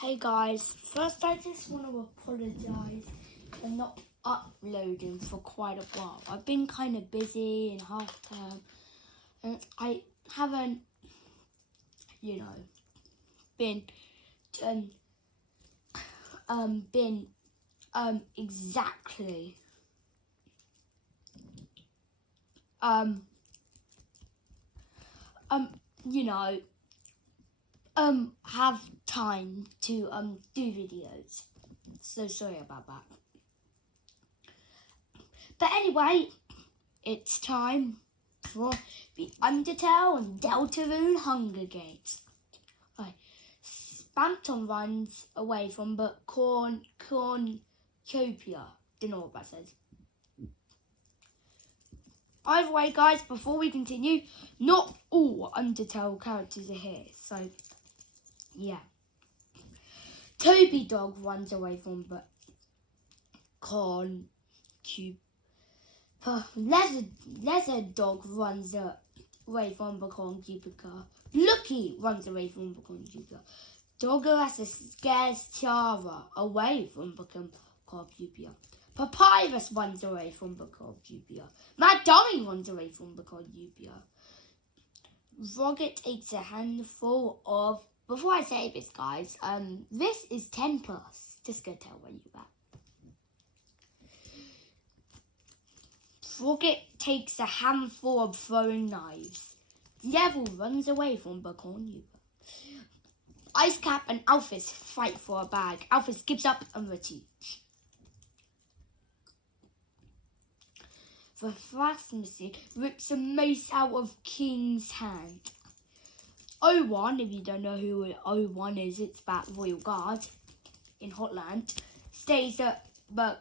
Hey guys, first I just want to apologise for not uploading for quite a while. I've been kind of busy in half term and I haven't, been exactly um um you know have time to do videos. So sorry about that. But anyway, it's time for the Undertale and Deltarune Hunger Games. Right. Spamton runs away from the Cornucopia. Don't know what that says. Either way, guys, before we continue, not all Undertale characters are here. So, yeah. Toby Dog runs away from the Cornucopia. Lizard Dog runs away from the Cornucopia. Lucky runs away from the Cornucopia. Doggo has a scares Tiara away from the Cornucopia. Papyrus runs away from the Cornucopia. Mad Dummy runs away from the Cornucopia. Rocket takes a handful of... Before I say this, guys, this is 10 plus. Just gonna tell you that. Rocket takes a handful of throwing knives. Devil runs away from the Cornucopia. Icecap and Alphys fight for a bag. Alphys gives up and retreats. The Plasmacine rips a mace out of King's hand. O1, if you don't know who O1 is, it's that royal guard in Hotland, stays at the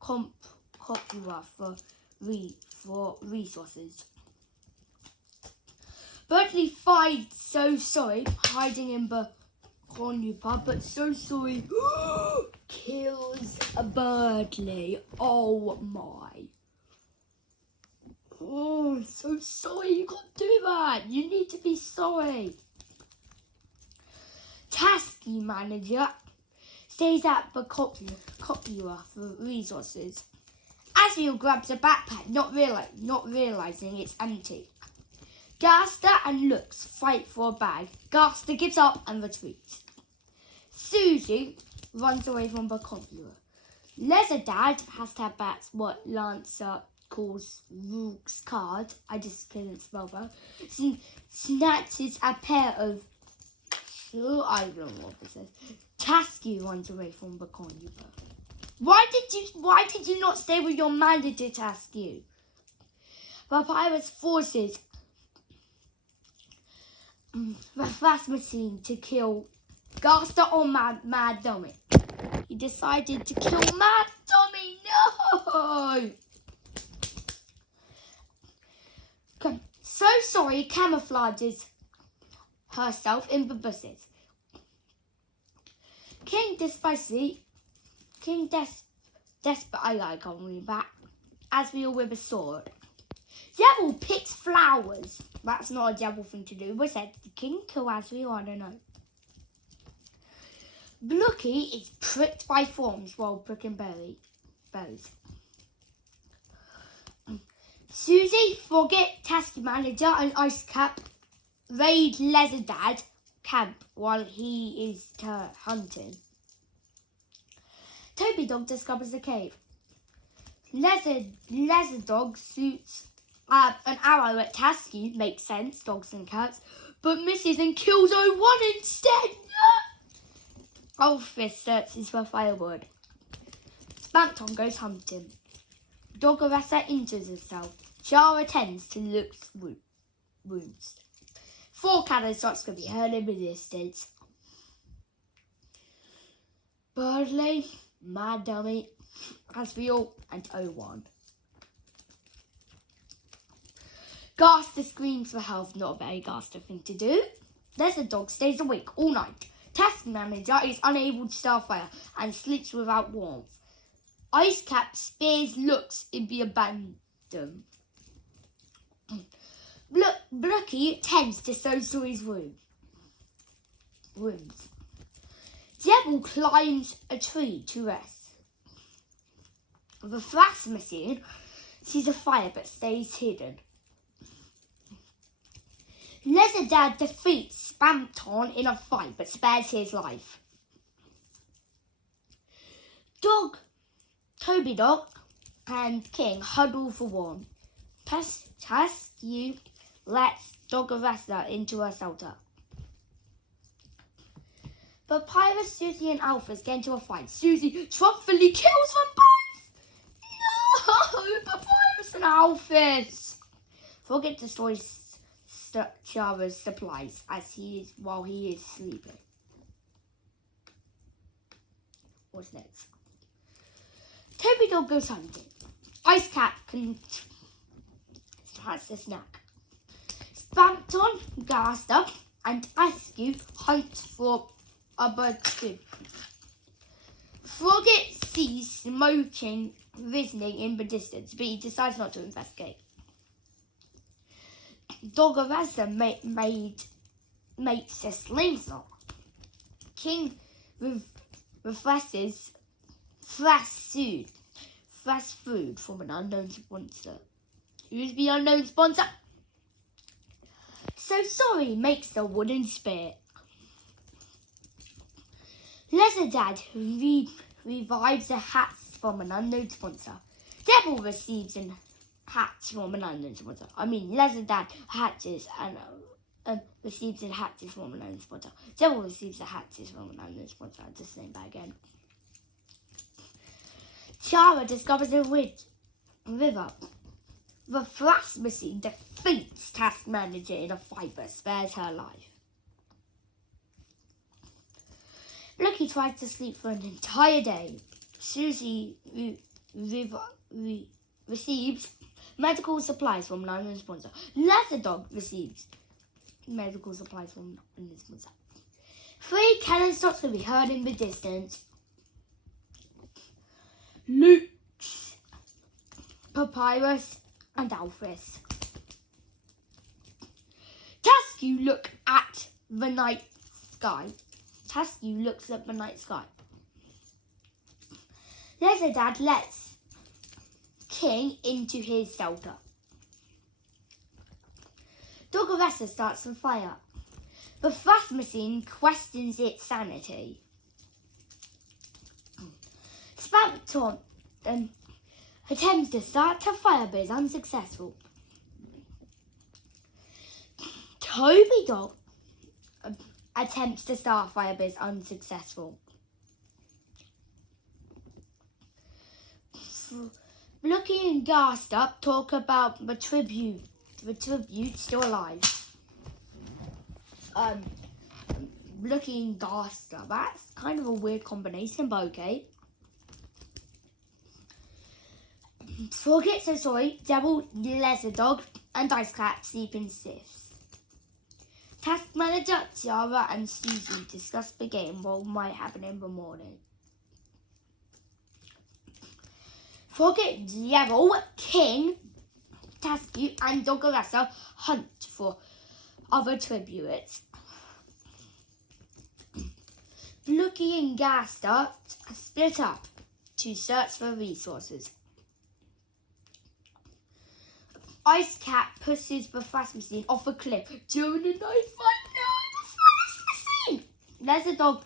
Compura for resources. Bertley fights So Sorry, hiding in the Cornucopia, but So Sorry kills a Bertley. Oh my. Oh, So Sorry, you can't do that. You need to be sorry. Tasky Manager stays at the Copula for resources. Azriel grabs a backpack, not realizing it's empty. Gaster and Lux fight for a bag. Gaster gives up and retreats. Susie runs away from the Copula. Lezardad has to bat what Lancer calls Rook's card. I just couldn't spell that. Snatches a pair of... I don't know what it says. Tasky runs away from the Cornucopia. Why did you not stay with your manager, Tasky? Papyrus forces the Plasmacine to kill Gaster or Mad Dummy. He decided to kill Mad Dummy. No! So Sorry camouflages herself in the bushes. Desperate, I can't read that. Azriel with a sword. Devil picks flowers. That's not a devil thing to do. Was that the king kill Azriel? I don't know. Blucky is pricked by thorns while pricking berries. Susie, Forget, Tasky Manager and Icecap raid Lezardad camp while he is hunting. Toby Dog discovers the cave. Lezard Dog shoots an arrow at Tasky, makes sense, dogs and cats, but misses and kills O1 instead. Alphys searches for firewood. Spamton goes hunting. Doggeressa injures herself. Chara tends to Luke's wounds. 4 cannon shots can be heard in the distance. Birdley, Mad Dummy, Azriel, and O1. Gaster screams for help, not a very Gaster thing to do. Lizard Dog stays awake all night. Task Manager is unable to start fire and sleeps without warmth. Icecap spears Lux in the abandon. Blucky tends to So Sorry's wounds. Devil climbs a tree to rest. The flash machine sees a fire but stays hidden. Leather Dad defeats Spamton in a fight but spares his life. Toby Dog and King huddle for warmth. Tasku lets Doggeressa into her shelter. But Papyrus, Susie and Alphys get into a fight. Susie truthfully kills them both! No! Papyrus and Alphys! Forget destroys Tiara's supplies while he is sleeping. What's next? Toby Dog goes hunting. Ice Cat has a snack. Spamton, Gaster, and Askew hunt for a bird too. Frogget sees smoking whistling in the distance, but he decides not to investigate. Doggeressa makes a slingshot. King refreshes fresh food from an unknown sponsor. Who's the unknown sponsor? So Sorry makes the wooden spear. Leather Dad revives the hats from an unknown sponsor. Devil receives hats from an unknown sponsor. Leather Dad hatches and receives the hatches from an unknown sponsor. Devil receives the hatches from an unknown sponsor. Just saying that again. Tiara discovers a river. The flash machine defeats Task Manager in a fight but spares her life. Lucky tries to sleep for an entire day. Susie receives medical supplies from an unknown sponsor. Leather Dog receives medical supplies from an unknown sponsor. 3 cannon shots can be heard in the distance. Luke's, Papyrus, and Alphys. Tasku looks at the night sky. Leather Dad lets King into his shelter. Doggeressa starts a fire. The flash machine questions its sanity. Spamton attempts to start a fire but is unsuccessful. Toby Dog attempts to start a fire but is unsuccessful. Lucky and Gaster talk about the tribute still alive. Lucky and Gaster, that's kind of a weird combination, but okay. Forget So Sorry, Devil, Leather Dog, and Ice Cat sleep in shifts. Task Manager, Tiara, and Susie discuss the game what might happen in the morning. Forget Devil, King, Tasku, and Doggeressa hunt for other tributes. Lucky and Gaster split up to search for resources. Ice Cat pushes the flash machine off a cliff during a knife fight. No, the flash machine! Leather Dog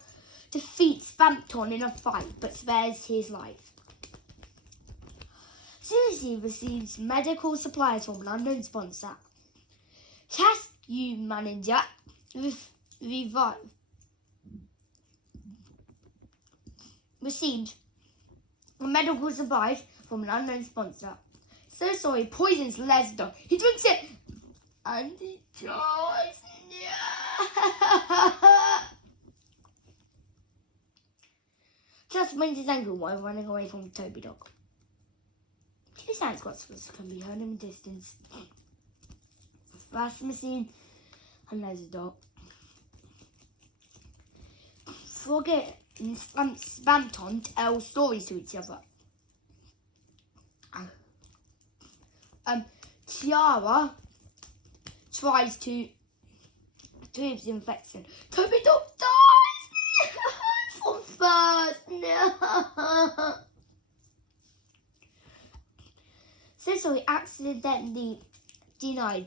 defeats Spamton in a fight but spares his life. Susie receives medical supplies from an unknown sponsor. Task Manager receives medical supplies from an unknown sponsor. So Sorry poisons Leather Dog. He drinks it and he dies. Just makes his anger while running away from Toby Dog. 2 sound squats can be heard in the distance. Flash machine and Leather Dog. Forget and Spamton tell stories to each other. Tiara tries to his infection. Toby Dog dies! No. Cecily accidentally denied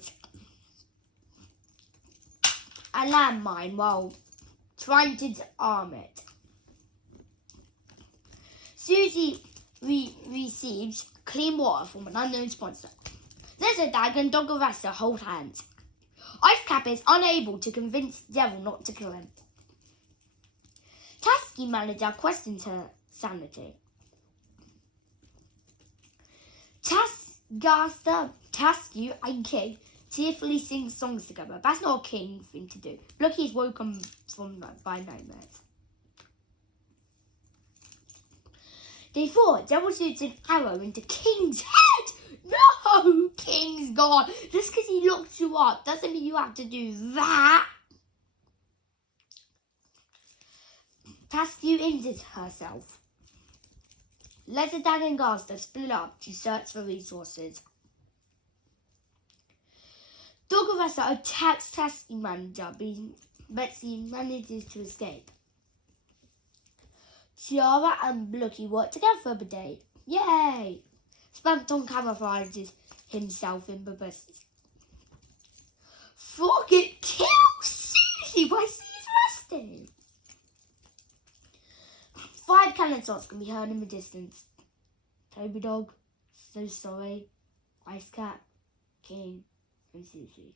a landmine while trying to disarm it. Susie receives clean water from an unknown sponsor. Lizard Dad and Dog Arrestor hold hands. Ice Cap is unable to convince Devil not to kill him. Tasky Manager questions her sanity. Taskmaster, Tasky and King tearfully sing songs together. That's not a king thing to do. Lucky's woken by nightmares. Day 4, Devil shoots an arrow into King's head. No, King's gone. Just because he locked you up doesn't mean you have to do that. Tasky injures herself. Lezardad and Garster split up to search for resources. Dog Arrestor attacks Tasky Manager, but he manages to escape. Tiara and Blucky work together for a day. Yay! Spamton camouflages himself in the bushes. Frogget kills Susie while she's resting. 5 cannon shots can be heard in the distance. Toby Dog, So Sorry, Ice Cap, King, and Susie.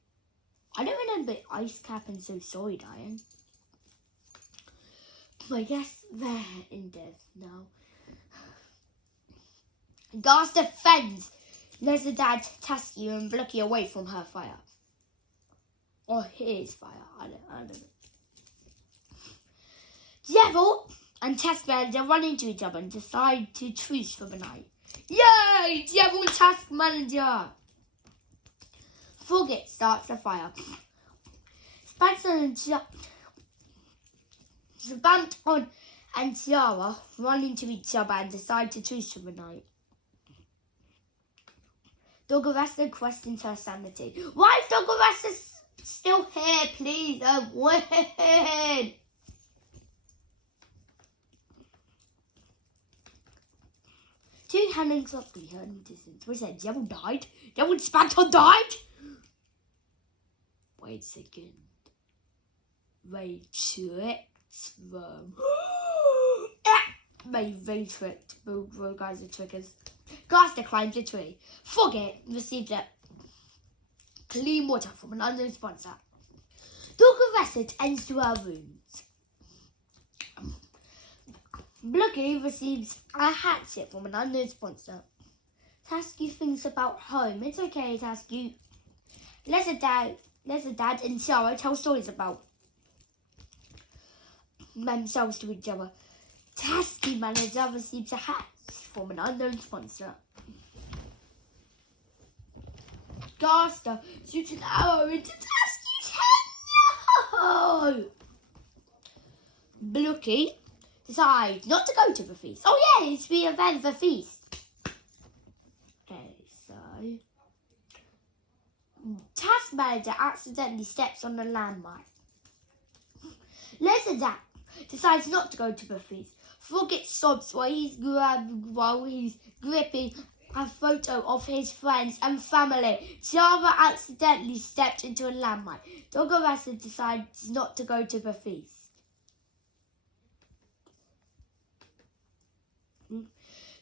I don't remember Ice Cap and So Sorry dying. I guess they're in death now. Gas defends Lezardad, Tasky, and Blucky away from her fire. Or his fire, I don't know. Devil and Taskmanager run into each other and decide to truce for the night. Yay! Devil and Taskmanager! Frogget starts a fire. Spamton and Tiara run into each other and decide to truce for the night. Dog Arrestor questions her sanity. Why is Dog Arrestor still here? Please, win! Two cannon shots can be heard in the distance. What is that? Devil died? Devil and Spamton died? Wait a second. They tricked them. They tricked. Both guys are trickers. Gaster climbs a tree. Frogget receives a clean water from an unknown sponsor. Dog Arrestor tends to her wounds. Blucky receives a hatchet from an unknown sponsor. Tasky thinks about home. It's okay, Tasky. Lezardad and Tiara tell stories about themselves to each other. Tasky Manager receives a hat from an unknown sponsor. Gaster shoots an arrow into Tasky's head. No! Blucky decides not to go to the feast. Oh yeah, it's the event, the feast. Okay, so Task Manager accidentally steps on a landmine. Lezardad decides not to go to the feast. Frogget sobs while he's gripping a photo of his friends and family. Tiara accidentally steps into a landmine. Dog Arrestor decides not to go to the feast.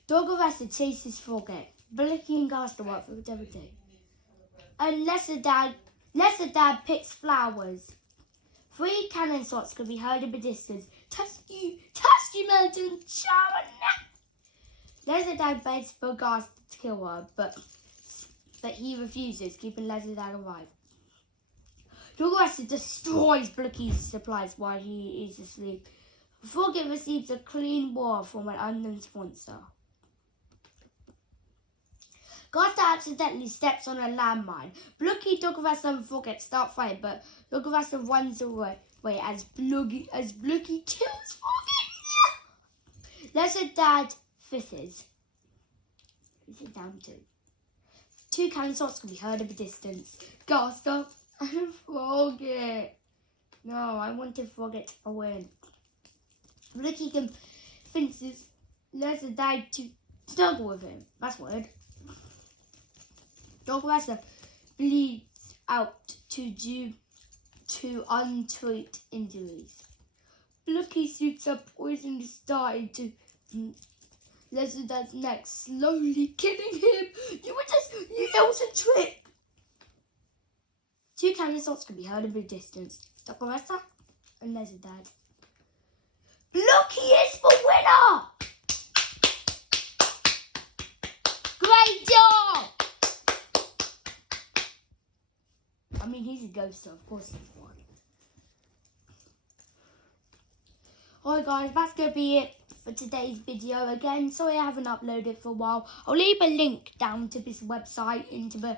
Dog Arrestor chases Frogget. Blucky and Gaster work for the devil too. And Lezardad picks flowers. 3 cannon shots can be heard in the distance. Tasky Mountain, Tiara. Lezardad begs for Gaster to kill her, but he refuses, keeping Lezardad alive. Dog Arrestor destroys Blucky's supplies while he is asleep. Frogget receives a clean water from an unknown sponsor. Gaster accidentally steps on a landmine. Blucky, Dog Arrestor and Frogget start fighting, but Dog Arrestor runs away as Blucky kills Frogget. Lezardad fishes. Is it down to? 2 cannon shots can be heard in the distance. Gaster and Frogget. No, I wanted Frogget to win. Blucky can Finches Lesser died to snuggle with him. That's weird. Dog Lesser bleeds out due to untreated injuries. Lucky shoots a poisoned star into Lesser's neck, slowly killing him. It was a trick. 2 cannon shots can be heard in the distance. Dr. Lesser and Lesser. Lucky is the winner! Great job! I mean, he's a ghost, so of course he's won. Alright guys, that's going to be it for today's video. Again, sorry I haven't uploaded for a while. I'll leave a link down to this website into the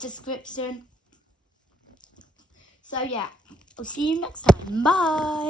description. So yeah, I'll see you next time. Bye!